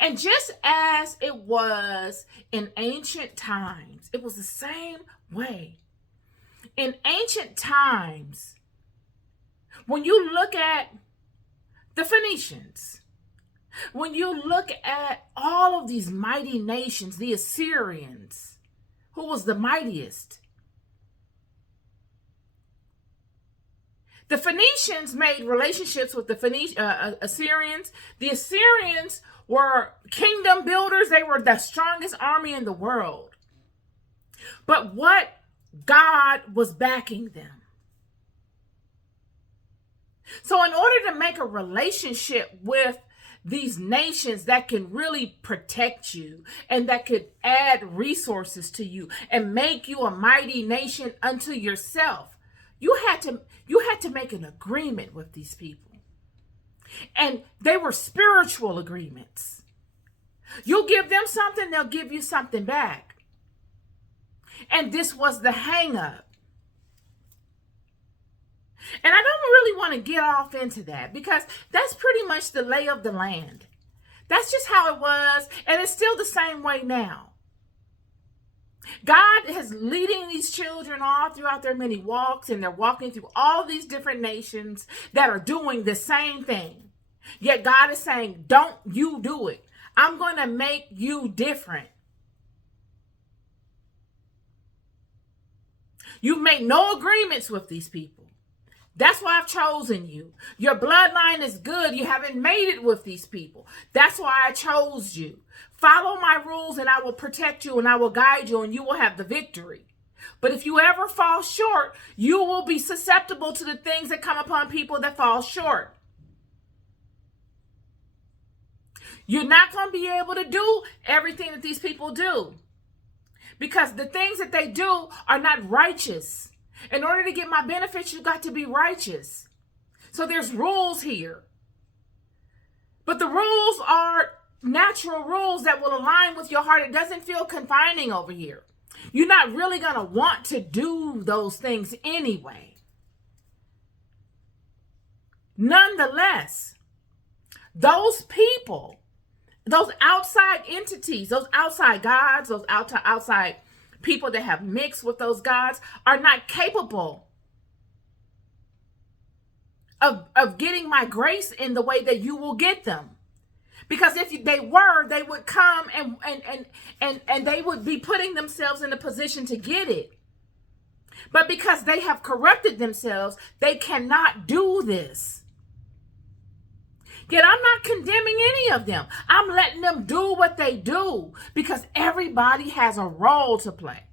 And just as it was in ancient times, it was the same way. In ancient times, when you look at the Phoenicians, when you look at all of these mighty nations, the Assyrians, who was the mightiest? The Phoenicians made relationships with the Assyrians. The Assyrians were kingdom builders. They were the strongest army in the world. But what? God was backing them. So in order to make a relationship with these nations that can really protect you and that could add resources to you and make you a mighty nation unto yourself, you had to make an agreement with these people. And they were spiritual agreements. You'll give them something, they'll give you something back. And this was the hang up. And I don't really want to get off into that because that's pretty much the lay of the land. That's just how it was, and it's still the same way now. God is leading these children all throughout their many walks, and they're walking through all these different nations that are doing the same thing. Yet God is saying, don't you do it. I'm going to make you different. You make no agreements with these people. That's why I've chosen you. Your bloodline is good. You haven't made it with these people. That's why I chose you. Follow my rules and I will protect you and I will guide you and you will have the victory. But if you ever fall short, you will be susceptible to the things that come upon people that fall short. You're not going to be able to do everything that these people do because the things that they do are not righteous. In order to get my benefits, you got to be righteous. So there's rules here. But the rules are natural rules that will align with your heart. It doesn't feel confining over here. You're not really going to want to do those things anyway. Nonetheless, those people, those outside entities, those outside gods, those outside people that have mixed with those gods are not capable of getting my grace in the way that you will get them. Because if they were, they would come and they would be putting themselves in a position to get it. But because they have corrupted themselves, they cannot do this. Yet I'm not condemning any of them. I'm letting them do what they do because everybody has a role to play.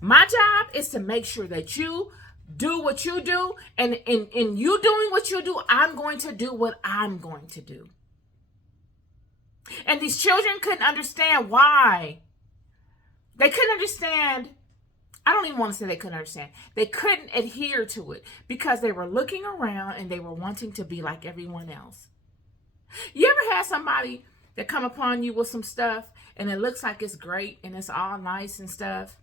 My job is to make sure that you do what you do, and in you doing what you do, I'm going to do what I'm going to do. And these children couldn't understand why. They couldn't understand. I don't even want to say they couldn't understand. They couldn't adhere to it because they were looking around and they were wanting to be like everyone else. You ever had somebody that come upon you with some stuff and it looks like it's great and it's all nice and stuff?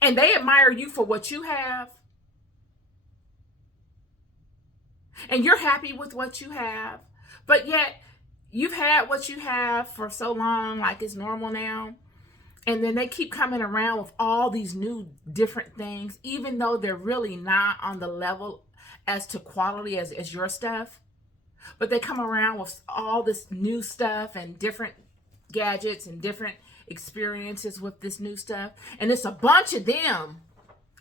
And they admire you for what you have. And you're happy with what you have. But yet you've had what you have for so long, like it's normal now. And then they keep coming around with all these new different things, even though they're really not on the level as to quality as your stuff. But they come around with all this new stuff and different gadgets and different experiences with this new stuff. And it's a bunch of them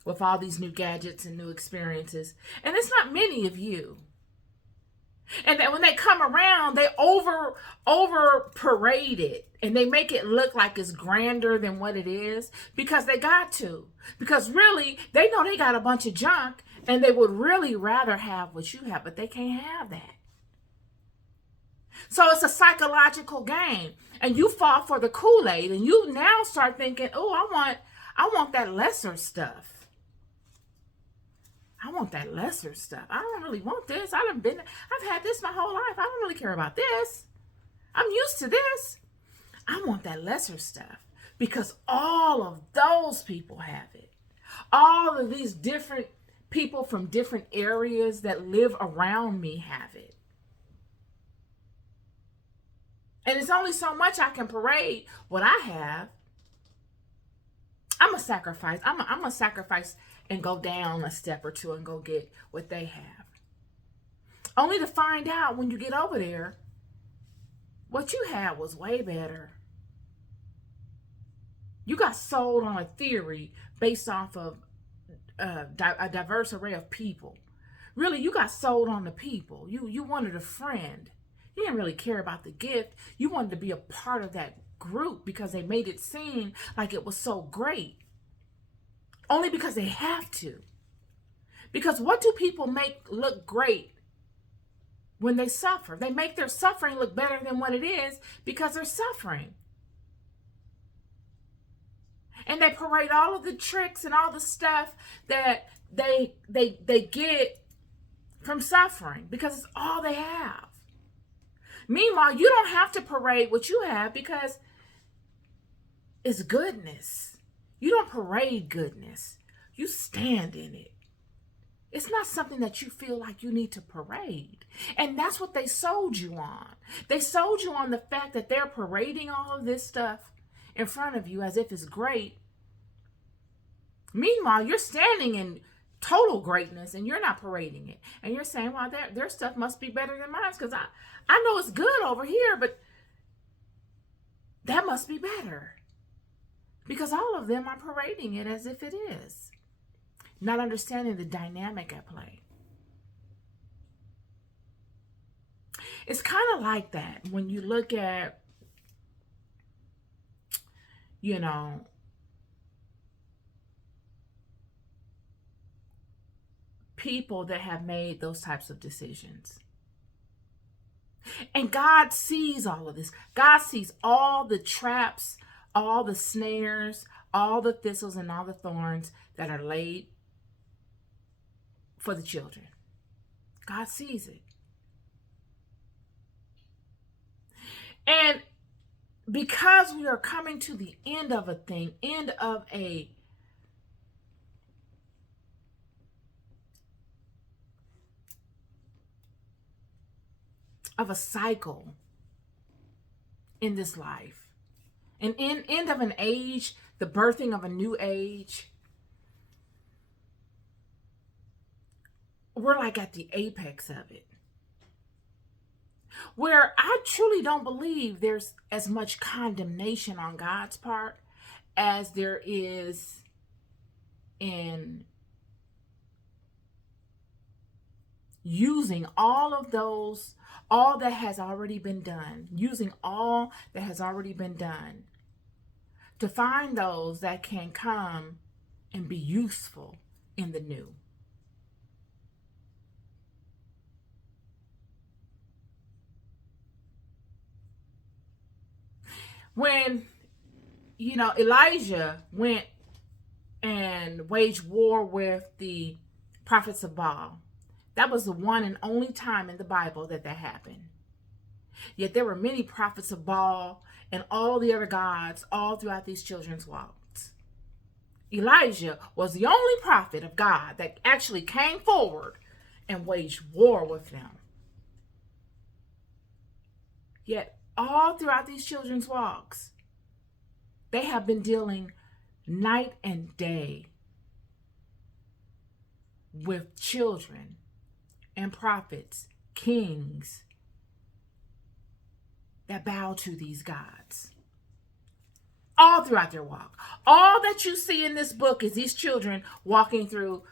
with all these new gadgets and new experiences. And it's not many of you. And then when they come around, they over parade it and they make it look like it's grander than what it is because they got to. Because really, they know they got a bunch of junk and they would really rather have what you have, but they can't have that. So it's a psychological game, and you fall for the Kool-Aid, and you now start thinking, "Oh, I want that lesser stuff. I want that lesser stuff. I don't really want this. I've had this my whole life. I don't really care about this. I'm used to this. I want that lesser stuff because all of those people have it. All of these different people from different areas that live around me have it. And it's only so much I can parade what I have. I'm a sacrifice. I'm a sacrifice and go down a step or two and go get what they have. Only to find out when you get over there, what you had was way better. You got sold on a theory based off of a diverse array of people. Really, you got sold on the people. You wanted a friend. You didn't really care about the gift. You wanted to be a part of that group because they made it seem like it was so great. Only because they have to. Because what do people make look great when they suffer? They make their suffering look better than what it is because they're suffering. And they parade all of the tricks and all the stuff that they get from suffering because it's all they have. Meanwhile, you don't have to parade what you have because it's goodness. You don't parade goodness. You stand in it. It's not something that you feel like you need to parade. And that's what they sold you on. They sold you on the fact that they're parading all of this stuff in front of you as if it's great. Meanwhile, you're standing in total greatness and you're not parading it. And you're saying, well, their stuff must be better than mine because I know it's good over here, but that must be better. Because all of them are parading it as if it is. Not understanding the dynamic at play. It's kind of like that when you look at, people that have made those types of decisions. And God sees all of this. God sees all the traps, all the snares, all the thistles and all the thorns that are laid for the children. God sees it. And because we are coming to the end of a thing, end of a cycle in this life, an end of an age, the birthing of a new age, we're like at the apex of it, where I truly don't believe there's as much condemnation on God's part as there is in using all that has already been done, using all that has already been done to find those that can come and be useful in the new. When, Elijah went and waged war with the prophets of Baal, that was the one and only time in the Bible that happened. Yet there were many prophets of Baal and all the other gods all throughout these children's walks. Elijah was the only prophet of God that actually came forward and waged war with them. Yet all throughout these children's walks, they have been dealing night and day with children and prophets, kings that bow to these gods. All throughout their walk. All that you see in this book is these children walking through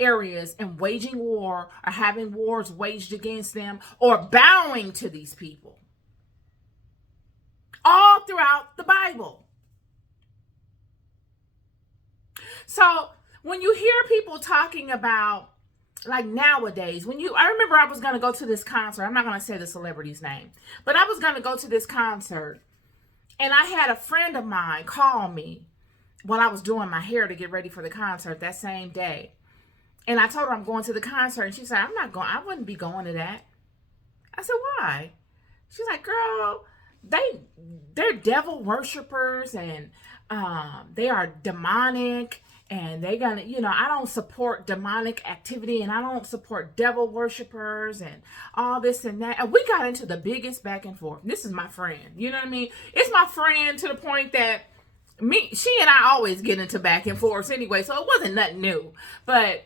areas and waging war or having wars waged against them or bowing to these people. All throughout the Bible. So when you hear people talking about, like nowadays, I remember I was going to go to this concert. I'm not going to say the celebrity's name, but I was going to go to this concert. And I had a friend of mine call me while I was doing my hair to get ready for the concert that same day. And I told her I'm going to the concert. And she said, I wouldn't be going to that. I said, why? She's like, girl, they're devil worshipers and they are demonic And they're gonna, I don't support demonic activity, and I don't support devil worshipers and all this and that. And we got into the biggest back and forth. This is my friend, you know what I mean? It's my friend to the point that she and I always get into back and forth anyway, so it wasn't nothing new. But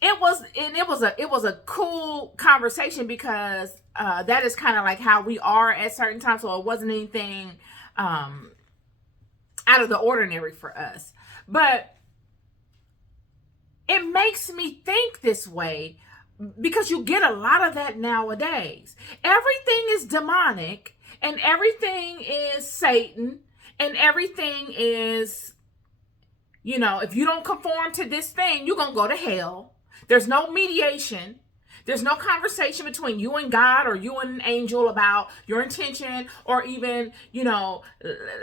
it was a cool conversation because that is kind of like how we are at certain times. So it wasn't anything out of the ordinary for us. But it makes me think this way because you get a lot of that nowadays. Everything is demonic and everything is Satan and everything is, if you don't conform to this thing, you're going to go to hell. There's no mediation. There's no conversation between you and God or you and an angel about your intention or even,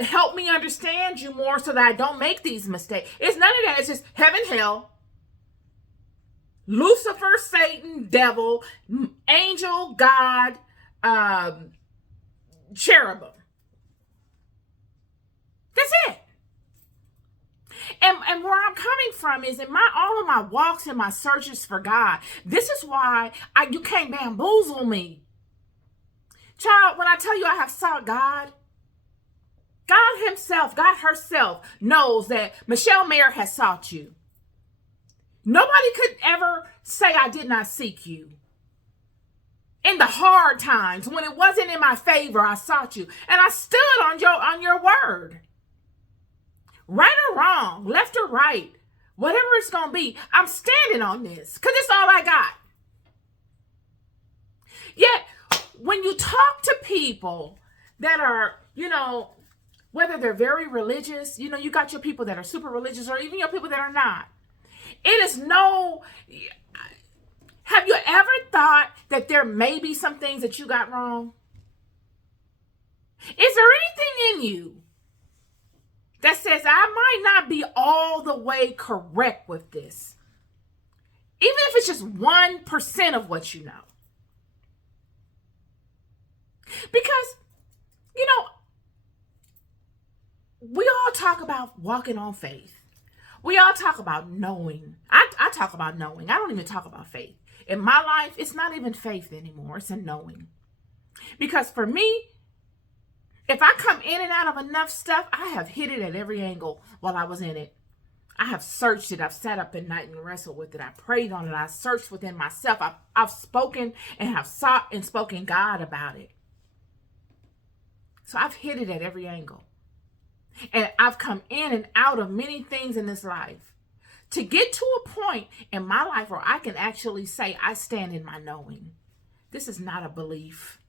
help me understand you more so that I don't make these mistakes. It's none of that. It's just heaven, hell. Lucifer, Satan, devil, angel, God, cherubim. That's it. And where I'm coming from is in all of my walks and my searches for God. This is why you can't bamboozle me. Child, when I tell you I have sought God, God himself, God herself knows that Michelle Mayer has sought you. Nobody could ever say I did not seek you. In the hard times, when it wasn't in my favor, I sought you. And I stood on your word. Right or wrong, left or right, whatever it's going to be, I'm standing on this because it's all I got. Yet, when you talk to people that are, whether they're very religious, you got your people that are super religious or even your people that are not. Have you ever thought that there may be some things that you got wrong? Is there anything in you that says I might not be all the way correct with this? Even if it's just 1% of what you know. Because, we all talk about walking on faith. We all talk about knowing. I talk about knowing. I don't even talk about faith. In my life, it's not even faith anymore. It's a knowing. Because for me, if I come in and out of enough stuff, I have hit it at every angle while I was in it. I have searched it. I've sat up at night and wrestled with it. I prayed on it. I searched within myself. I've spoken and have sought and spoken God about it. So I've hit it at every angle. And I've come in and out of many things in this life to get to a point in my life where I can actually say, I stand in my knowing. This is not a belief.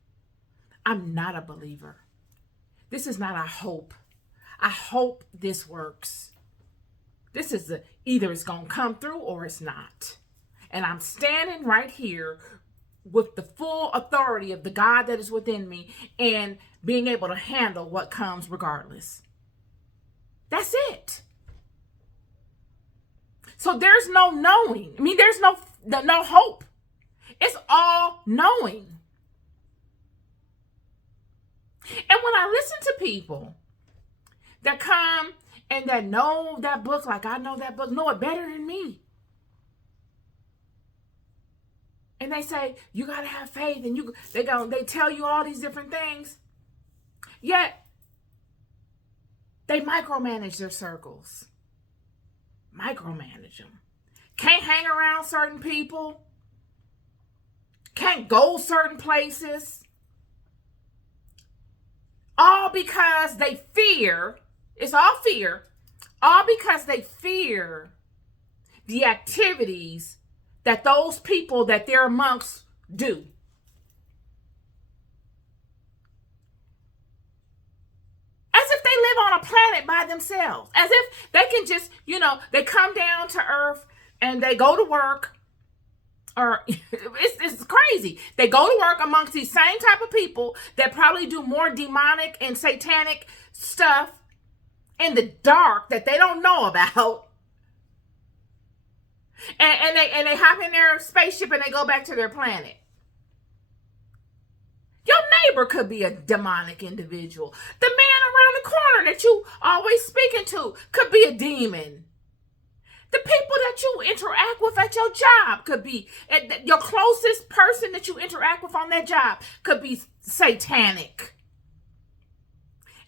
I'm not a believer. This is not a hope. I hope this works. This is either it's going to come through or it's not. And I'm standing right here with the full authority of the God that is within me and being able to handle what comes regardless. That's it. So there's no knowing. There's no hope. It's all knowing. And when I listen to people that come and that know that book, like I know that book, know it better than me. And they say, you got to have faith and they tell you all these different things. Yet, they micromanage their circles. Micromanage them. Can't hang around certain people. Can't go certain places. All because they fear, it's all fear, all because they fear the activities that those people that they're amongst do. As if they live on a planet by themselves. As if they can just, they come down to earth and they go to work. Or it's crazy. They go to work amongst these same type of people that probably do more demonic and satanic stuff in the dark that they don't know about. And they hop in their spaceship and they go back to their planet. Your neighbor could be a demonic individual. The man around the corner that you always speaking to could be a demon. The people that you interact with at your job could be, your closest person that you interact with on that job could be satanic.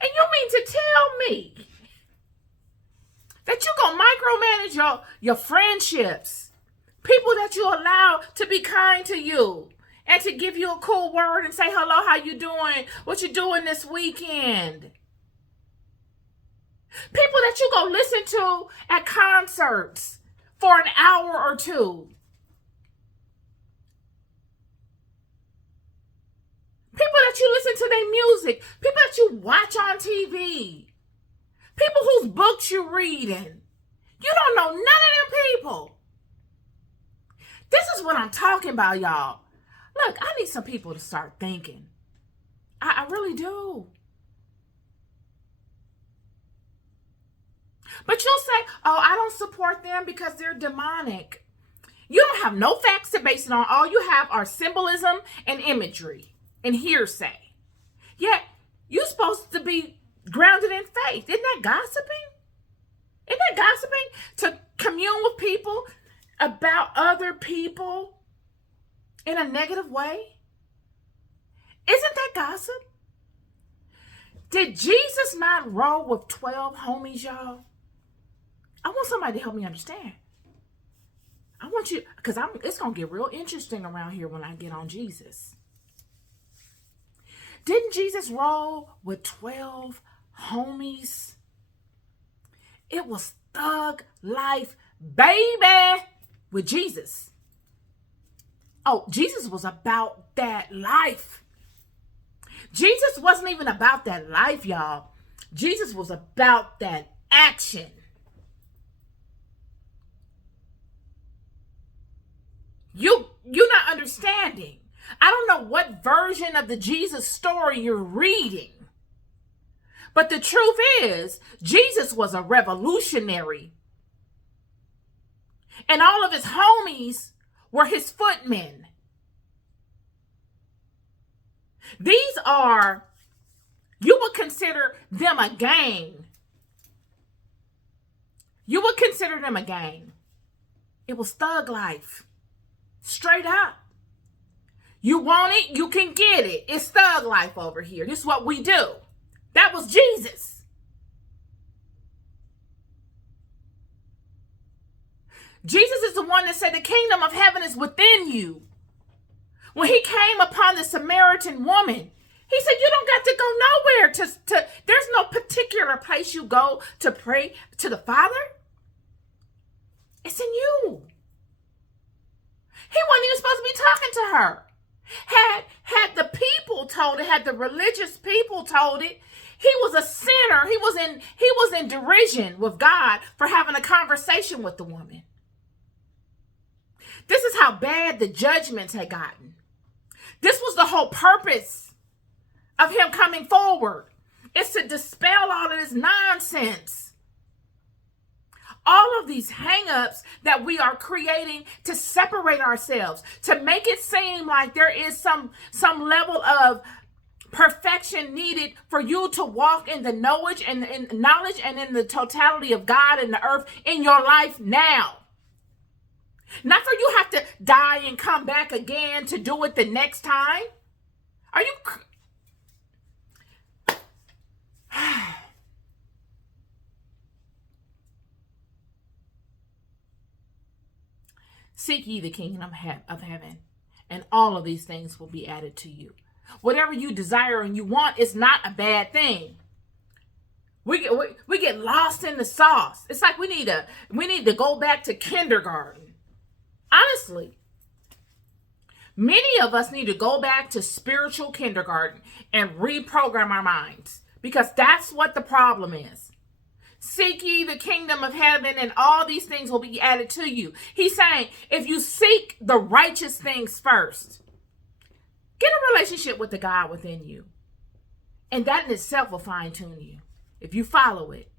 And you mean to tell me that you're going to micromanage your friendships, people that you allow to be kind to you and to give you a cool word and say, hello, how you doing? What you doing this weekend? People that you go listen to at concerts for an hour or two. People that you listen to their music. People that you watch on TV. People whose books you're reading. You don't know none of them people. This is what I'm talking about, y'all. Look, I need some people to start thinking. I really do. But you'll say, oh, I don't support them because they're demonic. You don't have no facts to base it on. All you have are symbolism and imagery and hearsay. Yet, you're supposed to be grounded in faith. Isn't that gossiping? Isn't that gossiping? To commune with people about other people in a negative way? Isn't that gossip? Did Jesus not roll with 12 homies, y'all? I want somebody to help me understand. I want you, because it's going to get real interesting around here when I get on Jesus. Didn't Jesus roll with 12 homies? It was thug life, baby, with Jesus. Oh, Jesus was about that life. Jesus wasn't even about that life, y'all. Jesus was about that action. You're not understanding. I don't know what version of the Jesus story you're reading. But the truth is, Jesus was a revolutionary. And all of his homies were his footmen. These are, you would consider them a gang. You would consider them a gang. It was thug life. Straight up. You want it, you can get it. It's thug life over here. This is what we do. That was Jesus. Jesus is the one that said the kingdom of heaven is within you. When he came upon the Samaritan woman, he said, you don't got to go nowhere. There's no particular place you go to pray to the Father. It's in you. He wasn't even supposed to be talking to her. Had the people told it, had the religious people told it, he was a sinner. He was in derision with God for having a conversation with the woman. This is how bad the judgments had gotten. This was the whole purpose of him coming forward. It's to dispel all of this nonsense. All of these hang-ups that we are creating to separate ourselves, to make it seem like there is some level of perfection needed for you to walk in the knowledge and in the totality of God and the earth in your life now. Not for you have to die and come back again to do it the next time. Are you... Seek ye the kingdom of heaven, and all of these things will be added to you. Whatever you desire and you want is not a bad thing. We get lost in the sauce. It's like we need to go back to kindergarten. Honestly, many of us need to go back to spiritual kindergarten and reprogram our minds, because that's what the problem is. Seek ye the kingdom of heaven, and all these things will be added to you. He's saying, if you seek the righteous things first, get a relationship with the God within you. And that in itself will fine-tune you. If you follow it,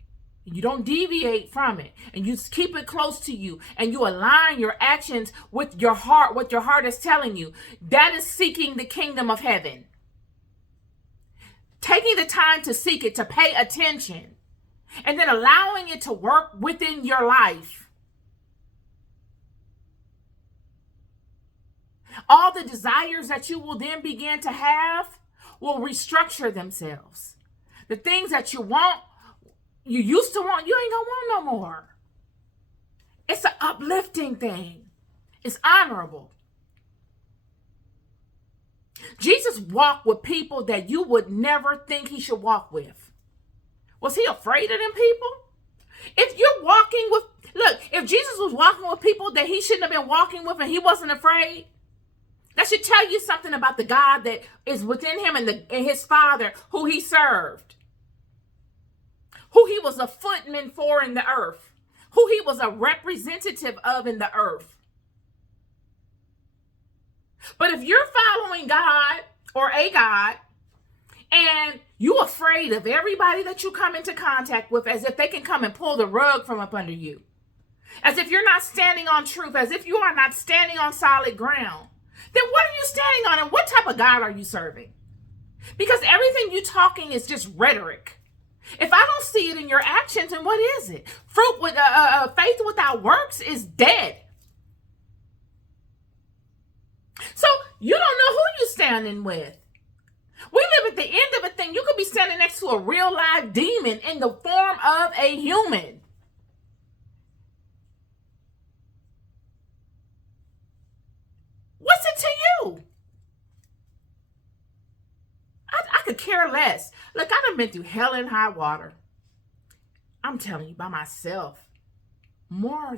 and you don't deviate from it, and you keep it close to you, and you align your actions with your heart, what your heart is telling you, that is seeking the kingdom of heaven. Taking the time to seek it, to pay attention, and then allowing it to work within your life. All the desires that you will then begin to have will restructure themselves. The things that you want, you used to want, you ain't gonna want no more. It's an uplifting thing. It's honorable. Jesus walked with people that you would never think he should walk with. Was he afraid of them people? If you're walking with, look, if Jesus was walking with people that he shouldn't have been walking with and he wasn't afraid, that should tell you something about the God that is within him and his Father who he served, who he was a footman for in the earth, who he was a representative of in the earth. But if you're following God or a God and you're afraid of everybody that you come into contact with, as if they can come and pull the rug from up under you, as if you're not standing on truth, as if you are not standing on solid ground, then what are you standing on and what type of God are you serving? Because everything you're talking is just rhetoric. If I don't see it in your actions, then what is it? Fruit with faith without works is dead. So you don't know who you're standing with. We live at the end of a thing. You could be standing next to a real live demon in the form of a human. What's it to you? I could care less. Look, I done been through hell and high water. I'm telling you, by myself, more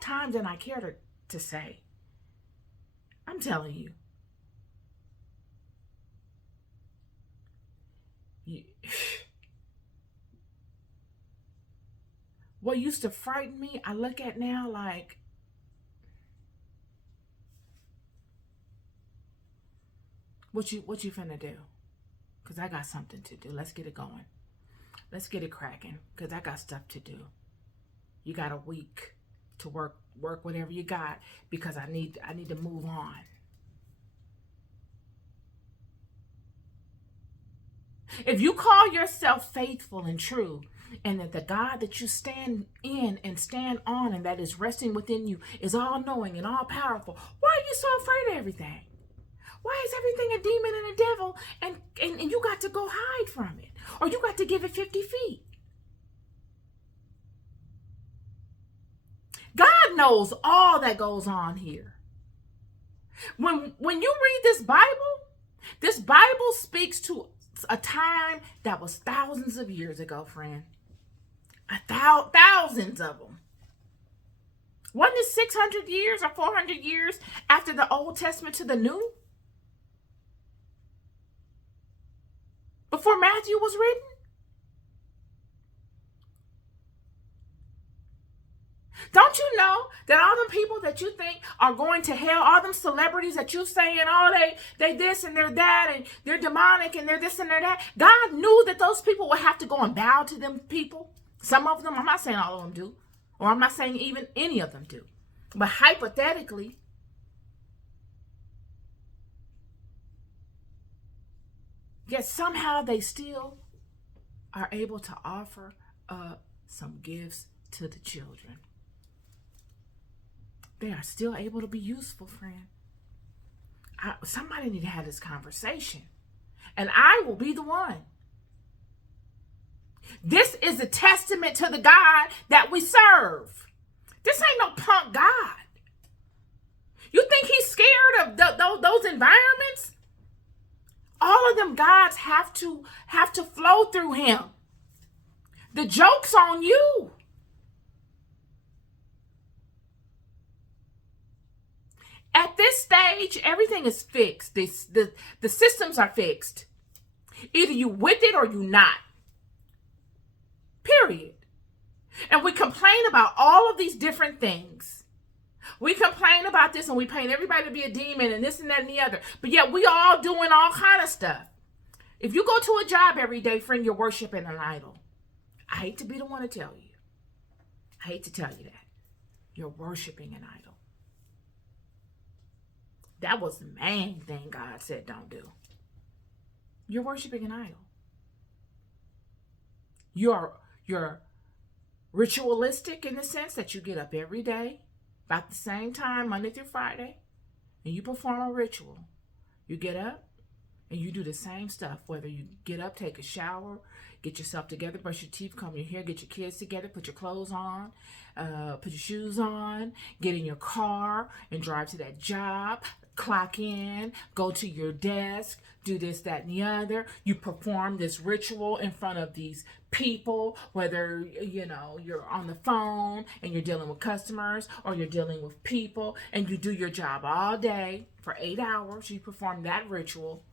times than I care to say. I'm telling you. What used to frighten me, I look at now like, what you finna do? Because I got something to do. Let's get it going. Let's get it cracking, because I got stuff to do. You got a week to work whatever you got, because I need to move on. If you call yourself faithful and true, and that the God that you stand in and stand on and that is resting within you is all knowing and all powerful, why are you so afraid of everything? Why is everything a demon and a devil and you got to go hide from it? Or you got to give it 50 feet? God knows all that goes on here. When you read this Bible speaks to a time that was thousands of years ago, friend. Thousands of them. Wasn't it 600 years or 400 years after the Old Testament to the New? Before Matthew was written? Don't you know that all them people that you think are going to hell, all them celebrities that you saying, oh, they this and they're that, and they're demonic and they're this and they're that, God knew that those people would have to go and bow to them people. Some of them, I'm not saying all of them do, or I'm not saying even any of them do. But hypothetically, yet somehow they still are able to offer some gifts to the children. They are still able to be useful, friend. Somebody need to have this conversation. And I will be the one. This is a testament to the God that we serve. This ain't no punk God. You think he's scared of those environments? All of them gods have to flow through him. The joke's on you. At this stage, everything is fixed. The systems are fixed. Either you with it or you not. Period. And we complain about all of these different things. We complain about this and we paint everybody to be a demon and this and that and the other. But yet we all doing all kind of stuff. If you go to a job every day, friend, you're worshiping an idol. I hate to be the one to tell you. I hate to tell you that. You're worshiping an idol. That was the main thing God said don't do. You're worshiping an idol. You're ritualistic in the sense that you get up every day about the same time, Monday through Friday. and you perform a ritual. You get up and you do the same stuff, whether you get up, take a shower, get yourself together, brush your teeth, comb your hair, get your kids together, put your clothes on, put your shoes on, get in your car and drive to that job, clock in, go to your desk, do this, that, and the other. You perform this ritual in front of these people, whether you're on the phone and you're dealing with customers or you're dealing with people, and you do your job all day for 8 hours. You perform that ritual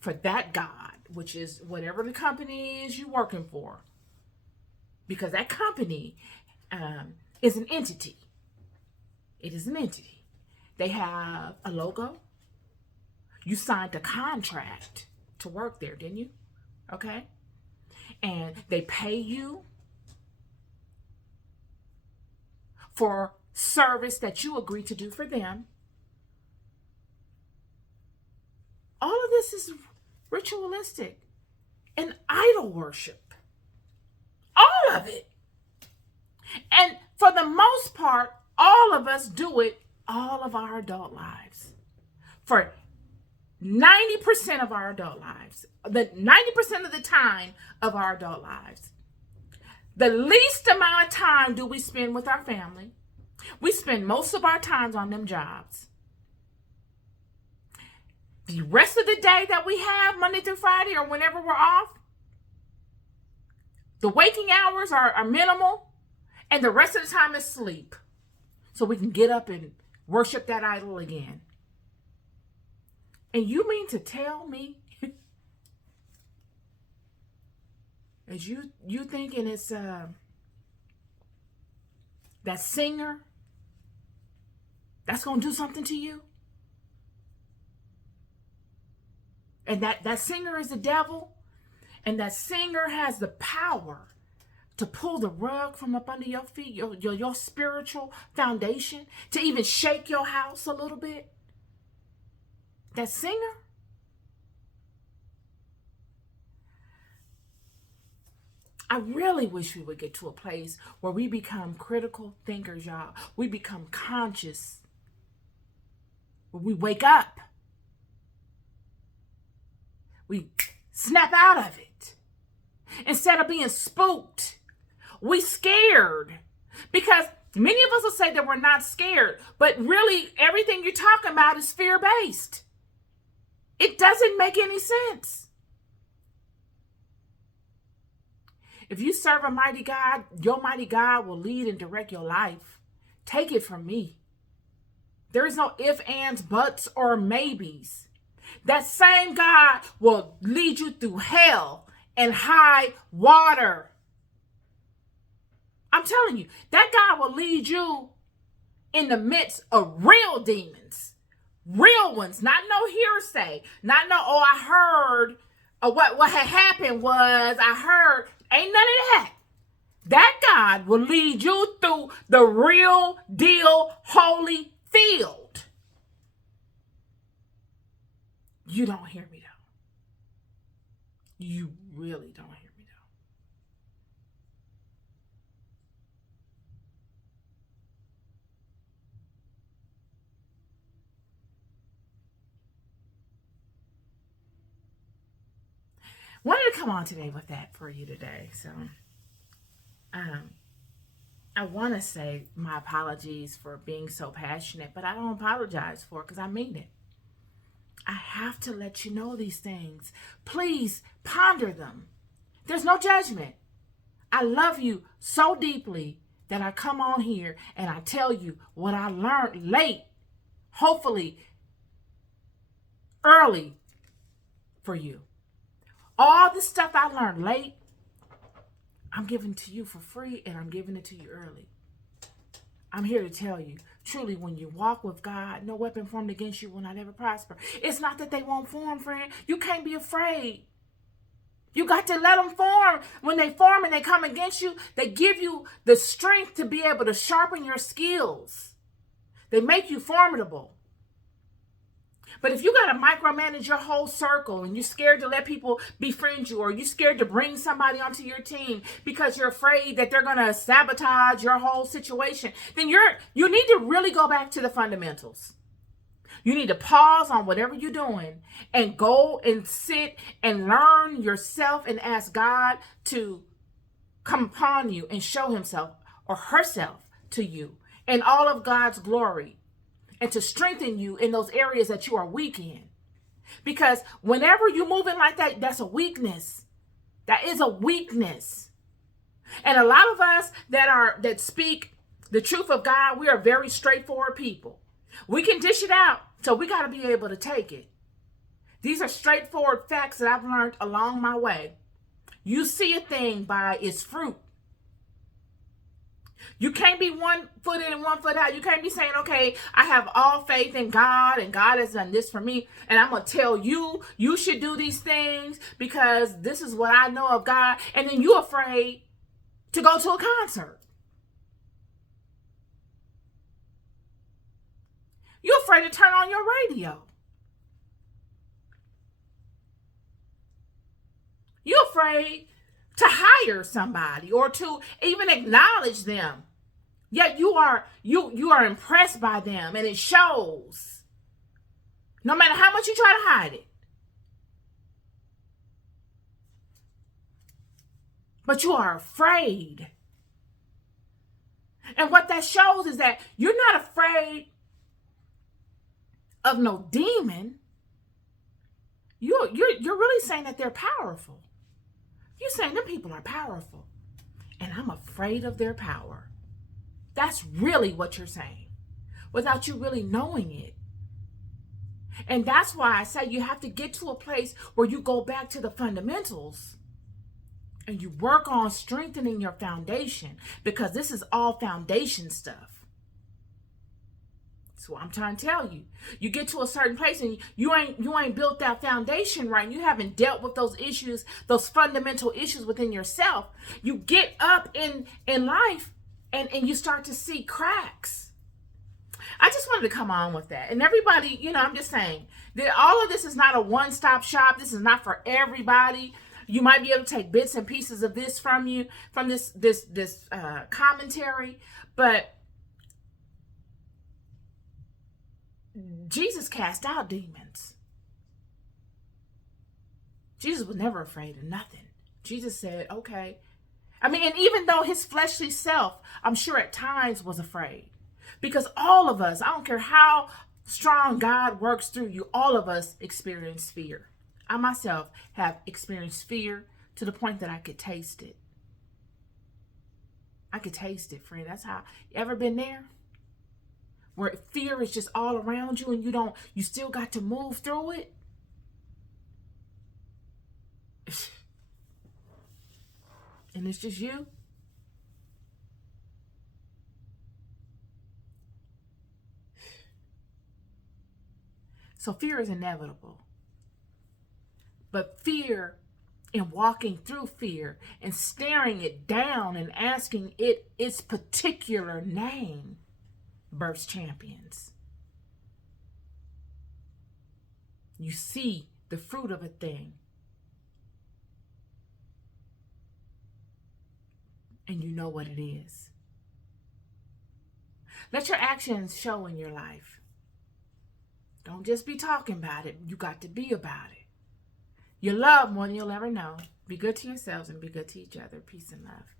for that God, which is whatever the company is you're working for, because that company is an entity. It is an entity. They have a logo. You signed a contract to work there, didn't you? Okay. And they pay you for service that you agree to do for them. All of this is ritualistic and idol worship. All of it. And for the most part, all of us do it all of our adult lives. For 90% of our adult lives, the 90% of the time of our adult lives, the least amount of time do we spend with our family. We spend most of our times on them jobs. The rest of the day that we have, Monday through Friday or whenever we're off, the waking hours are minimal, and the rest of the time is sleep. So we can get up and worship that idol again. And you mean to tell me, as you thinking it's that singer that's gonna do something to you? And that singer is the devil, and that singer has the power to pull the rug from up under your feet, your spiritual foundation, to even shake your house a little bit. That singer? I really wish we would get to a place where we become critical thinkers, y'all. We become conscious. Where we wake up. We snap out of it. Instead of being spooked, we scared. Because many of us will say that we're not scared, but really everything you're talking about is fear-based. It doesn't make any sense. If you serve a mighty God, your mighty God will lead and direct your life. Take it from me. There is no ifs, ands, buts, or maybes. That same God will lead you through hell and high water. I'm telling you, that God will lead you in the midst of real demons. Real ones, not no hearsay, not no, I heard, what had happened was, I heard, ain't none of that. That God will lead you through the real deal holy field. You don't hear me though. You really don't hear me though. Wanted to come on today with that for you today. So I want to say my apologies for being so passionate, but I don't apologize for it because I mean it. I have to let you know these things. Please ponder them. There's no judgment. I love you so deeply that I come on here and I tell you what I learned late, hopefully early for you. All the stuff I learned late, I'm giving to you for free, and I'm giving it to you early. I'm here to tell you, truly, when you walk with God, no weapon formed against you will not ever prosper. It's not that they won't form, friend. You can't be afraid. You got to let them form. When they form and they come against you, they give you the strength to be able to sharpen your skills. They make you formidable. But if you got to micromanage your whole circle and you're scared to let people befriend you, or you're scared to bring somebody onto your team because you're afraid that they're going to sabotage your whole situation, then you need to really go back to the fundamentals. You need to pause on whatever you're doing and go and sit and learn yourself and ask God to come upon you and show himself or herself to you in all of God's glory, and to strengthen you in those areas that you are weak in. Because whenever you're moving like that, that's a weakness. That is a weakness. And a lot of us that speak the truth of God, we are very straightforward people. We can dish it out, so we got to be able to take it. These are straightforward facts that I've learned along my way. You see a thing by its fruit. You can't be 1 foot in and 1 foot out. You can't be saying, okay, I have all faith in God and God has done this for me, and I'm going to tell you, you should do these things because this is what I know of God. And then you're afraid to go to a concert. You're afraid to turn on your radio. You're afraid to hire somebody or to even acknowledge them. Yet you are impressed by them, and it shows. No matter how much you try to hide it. But you are afraid. And what that shows is that you're not afraid of no demon. You're really saying that they're powerful. You're saying them people are powerful, and I'm afraid of their power. That's really what you're saying, without you really knowing it. And that's why I say you have to get to a place where you go back to the fundamentals and you work on strengthening your foundation, because this is all foundation stuff. So I'm trying to tell you, you get to a certain place and you ain't built that foundation right, and you haven't dealt with those issues, those fundamental issues within yourself. You get up in life and you start to see cracks. I just wanted to come on with that. And everybody, I'm just saying that all of this is not a one-stop shop. This is not for everybody. You might be able to take bits and pieces of this from this commentary, but Jesus cast out demons. Jesus was never afraid of nothing. Jesus said, okay. And even though his fleshly self, I'm sure at times was afraid. Because all of us, I don't care how strong God works through you, all of us experience fear. I myself have experienced fear to the point that I could taste it. I could taste it, friend. That's how, you ever been there? Where fear is just all around you and you still got to move through it. And it's just you. So fear is inevitable. But fear, and walking through fear and staring it down and asking it its particular name, births champions. You see the fruit of a thing, and you know what it is. Let your actions show in your life. Don't just be talking about it. You got to be about it. You're loved more than you'll ever know. Be good to yourselves and be good to each other. Peace and love.